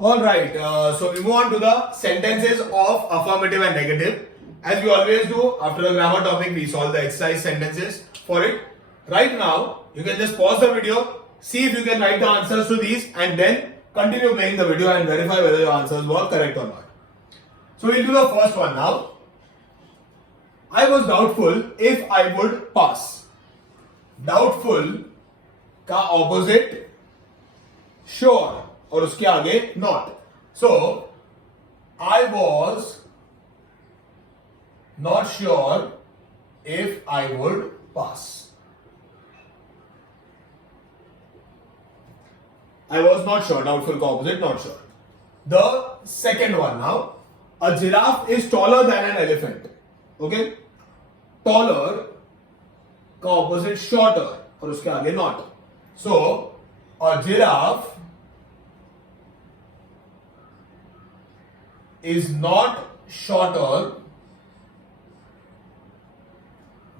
All right, so we move on to the sentences of affirmative and negative. As we always do, after the grammar topic, we solve the exercise sentences for it. Right now, you can just pause the video, see if you can write the answers to these, and then continue playing the video and verify whether your answers were correct or not. So we'll do the first one now. I was doubtful if I would pass. Doubtful का opposite sure और उसके आगे not. So I was not sure if I would pass. I was not sure. Doubtful का opposite not sure. The second one now. A giraffe is taller than an elephant. Okay? Taller का opposite shorter और उसके आगे not. So a giraffe is not shorter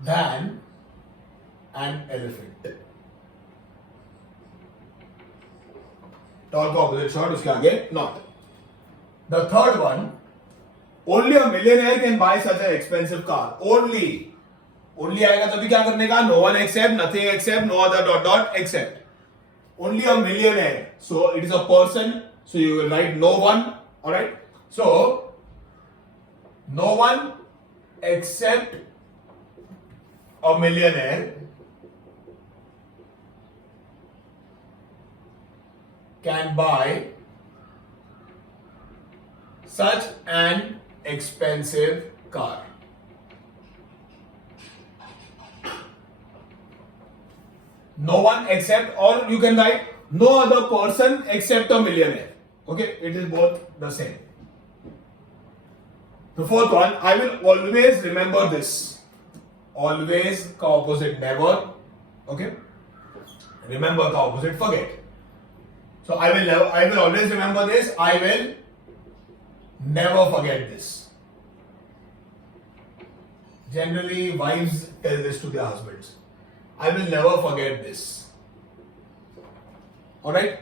than an elephant. Tall का opposite short, उसके आगे not. The third one, only a millionaire can buy such an expensive car. Only आएगा तभी क्या करने का? No one except, nothing except, no other dot dot except. Only a millionaire. So it is a person. So you will write no one. Alright. So no one except a millionaire can buy such an expensive car. No one except, or you can write no other person except a millionaire. Okay, it is both the same. The fourth one, I will always remember this. Always का opposite never. Okay, remember का opposite forget. So I will always remember this. I will never forget this. Generally, wives tell this to their husbands. I will never forget this. Alright?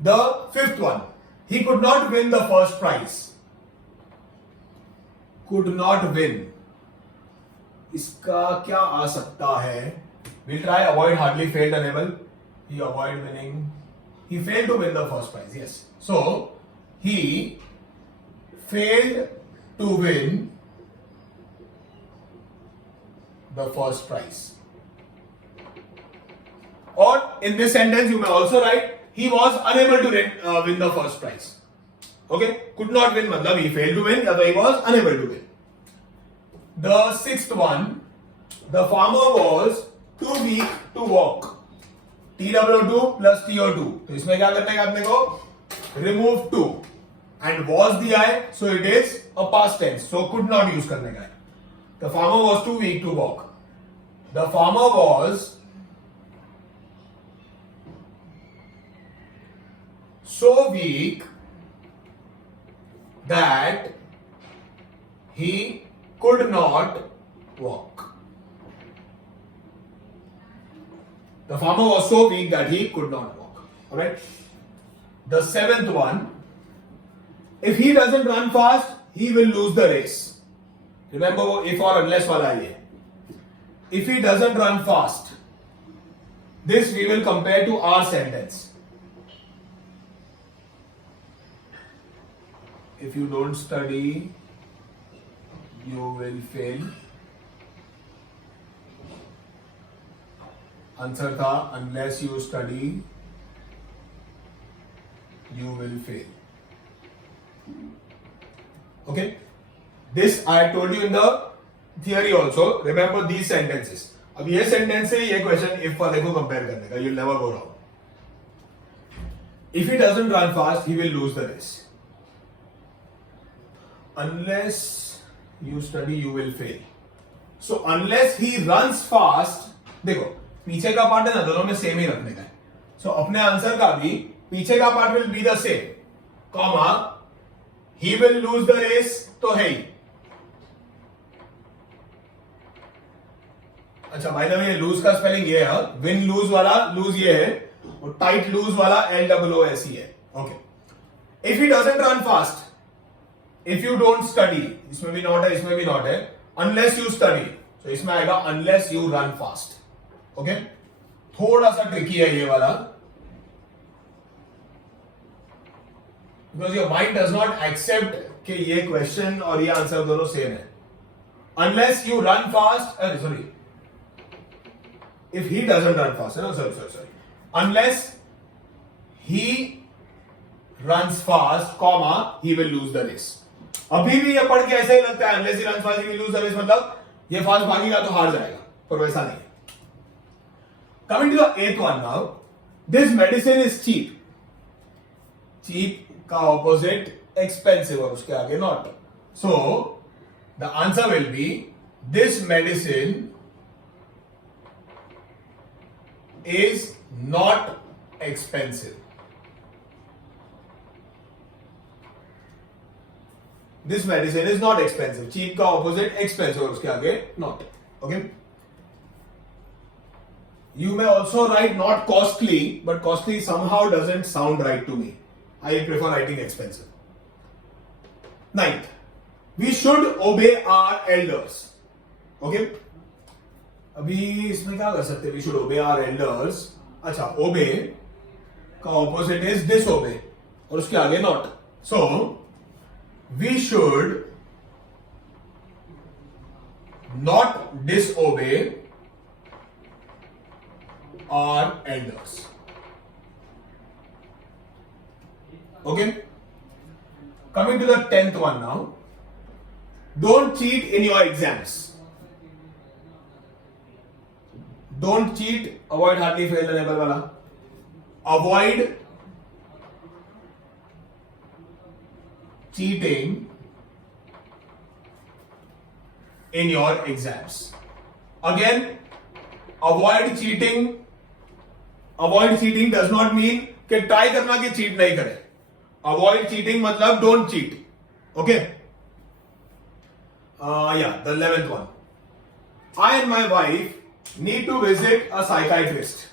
The fifth one. He could not win the first prize. Could not win. इसका क्या आ सकता है? We'll try avoid, hardly, failed, unable. He avoid winning. He failed to win the first prize. Yes. So, he failed to win the first prize. Or in this sentence, you may also write, he was unable to win the first prize. Okay? Could not win, matlab he failed to win, or he was unable to win. The sixth one, the farmer was too weak to walk. TW2 plus TO2. तो इसमें क्या करने का अपने को? Remove 2. And was दिया है, so it is a past tense. So could not use करने का है. The farmer was too weak to walk. The farmer was so weak that he could not walk. The farmer was so weak that he could not walk. Alright? The seventh one, if he doesn't run fast, he will lose the race. Remember वो if or unless वाला ये. If he doesn't run fast, this we will compare to our sentence. If you don't study, you will fail. Answer था unless you study, you will fail. Okay? This I told you in the theory also. Remember these sentences. अब ये sentence से ये question if वाले को compare करने का. You'll never go wrong. If he doesn't run fast, he will lose the race. Unless you study, you will fail. So unless he runs fast, देखो पीछे का पार्ट है ना, दोनों में सेम ही रखने का है. So अपने आंसर का भी पीछे का part will be the same. Comma he will lose the race तो है ही. अच्छा भाई ना ये लूज का स्पेलिंग ये है, विन लूज वाला लूज ये है और टाइट लूज वाला LOOS ही है. Okay. If he doesn't run fast, if you don't study, इसमें भी not है, इसमें भी not है, unless you study, तो इसमें आएगा unless you run fast. Okay? थोड़ा सा tricky है ये वाला, because your mind does not accept कि ये question और ये आंसर दोनों सेम है. Unless you run fast, sorry, if he doesn't run fast, no, sorry, unless he runs fast, comma, he will lose the race. अभी भी ये पढ़ के ऐसा ही लगता है, unless he runs fast, he will lose the race, मतलब ये फास्ट भागेगा तो हार जाएगा, पर वैसा नहीं है. Coming to the eighth one now, this medicine is cheap. Cheap का opposite expensive और उसके आगे not. So the answer will be this medicine is not expensive. This medicine is not expensive. Cheap का opposite expensive और उसके आगे not. Okay. You may also write not costly, but costly somehow doesn't sound right to me. I prefer writing expensive. Ninth, we should obey our elders. Okay. अभी इसमें क्या कर सकते हैं? We should obey our elders. अच्छा, obey का opposite is disobey और उसके आगे not. So we should not disobey our elders. Okay. Coming to the 10th one now. Don't cheat in your exams. Don't cheat. Avoid hardly fail the level wala. Avoid cheating in your exams. Again, avoid cheating. Avoid cheating does not mean कि try करना कि cheat नहीं करे. Avoid cheating मतलब don't cheat. Okay? Yeah, the 11th one. I and my wife need to visit a psychiatrist.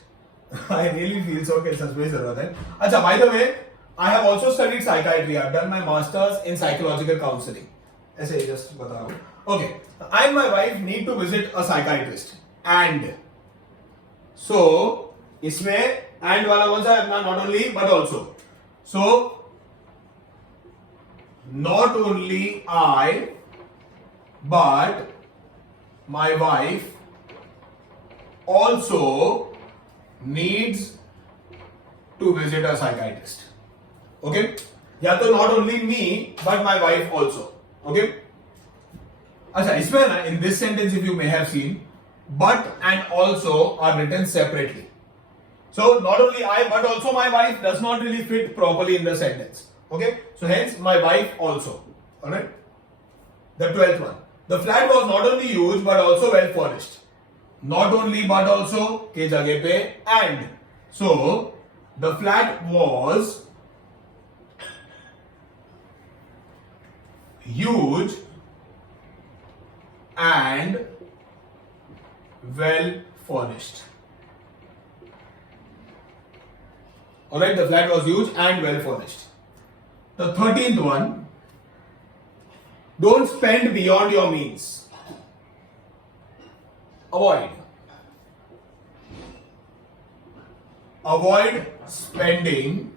I really feel so कि सच में जरूरत है. अच्छा, by the way, I have also studied psychiatry. I've done my masters in psychological counseling. ऐसे just बता रहा हूँ. Okay, I and my wife need to visit a psychiatrist. And so इसमें and वाला कौन सा है? Not only but also. So not only I but my wife also needs to visit a psychiatrist. Okay? या तो not only me but my wife also. Okay? अच्छा, इसमें ना in this sentence if you may have seen but and also are written separately. So not only I but also my wife does not really fit properly in the sentence. Okay? So hence my wife also. Alright? The 12th one. The flat was not only huge but also well furnished. Not only but also के जगह पे and. So the flat was huge and well furnished. Alright, the flat was huge and well furnished. The 13th one, don't spend beyond your means. Avoid. Avoid spending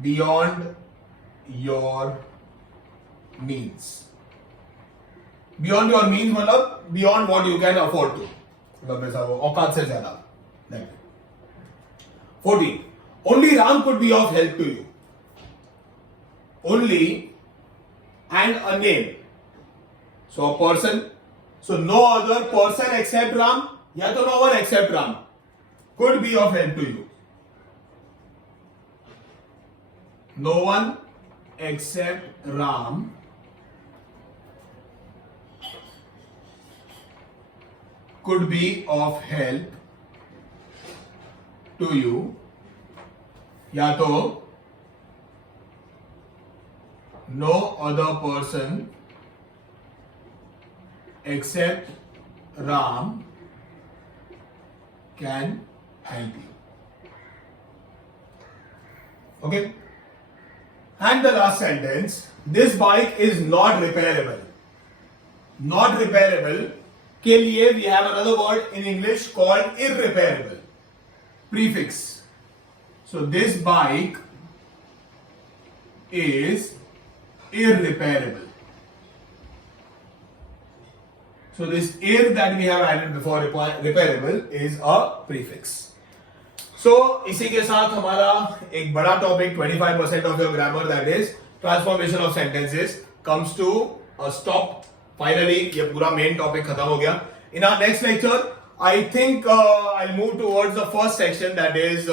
beyond your means. Beyond your means मतलब beyond what you can afford to. मतलब ऐसा वो औकात से ज्यादा. 14. Only Ram could be of help to you. Only and a name. So a person. So no other person except Ram. या तो no one except Ram could be of help to you. No one except Ram could be of help to you. या तो no other person except Ram can help you. Okay. And the last sentence, this bike is not repairable. Not repairable के लिए we have another word in English called irreparable. Prefix. So this bike is irreparable. So this ir that we have added before repairable is a prefix. So इसी के साथ हमारा एक बड़ा topic 25% of your grammar that is transformation of sentences comes to a stop. Finally ये पूरा main topic खत्म हो गया. In our next lecture, I think I'll move towards the first section that is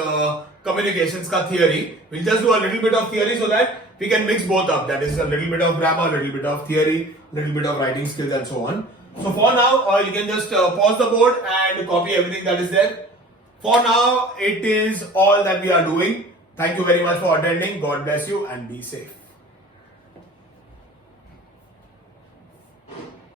communications का theory. We'll just do a little bit of theory so that we can mix both up. That is a little bit of grammar, a little bit of theory, a little bit of writing skills and so on. So for now, you can just pause the board and copy everything that is there. For now, it is all that we are doing. Thank you very much for attending. God bless you and be safe.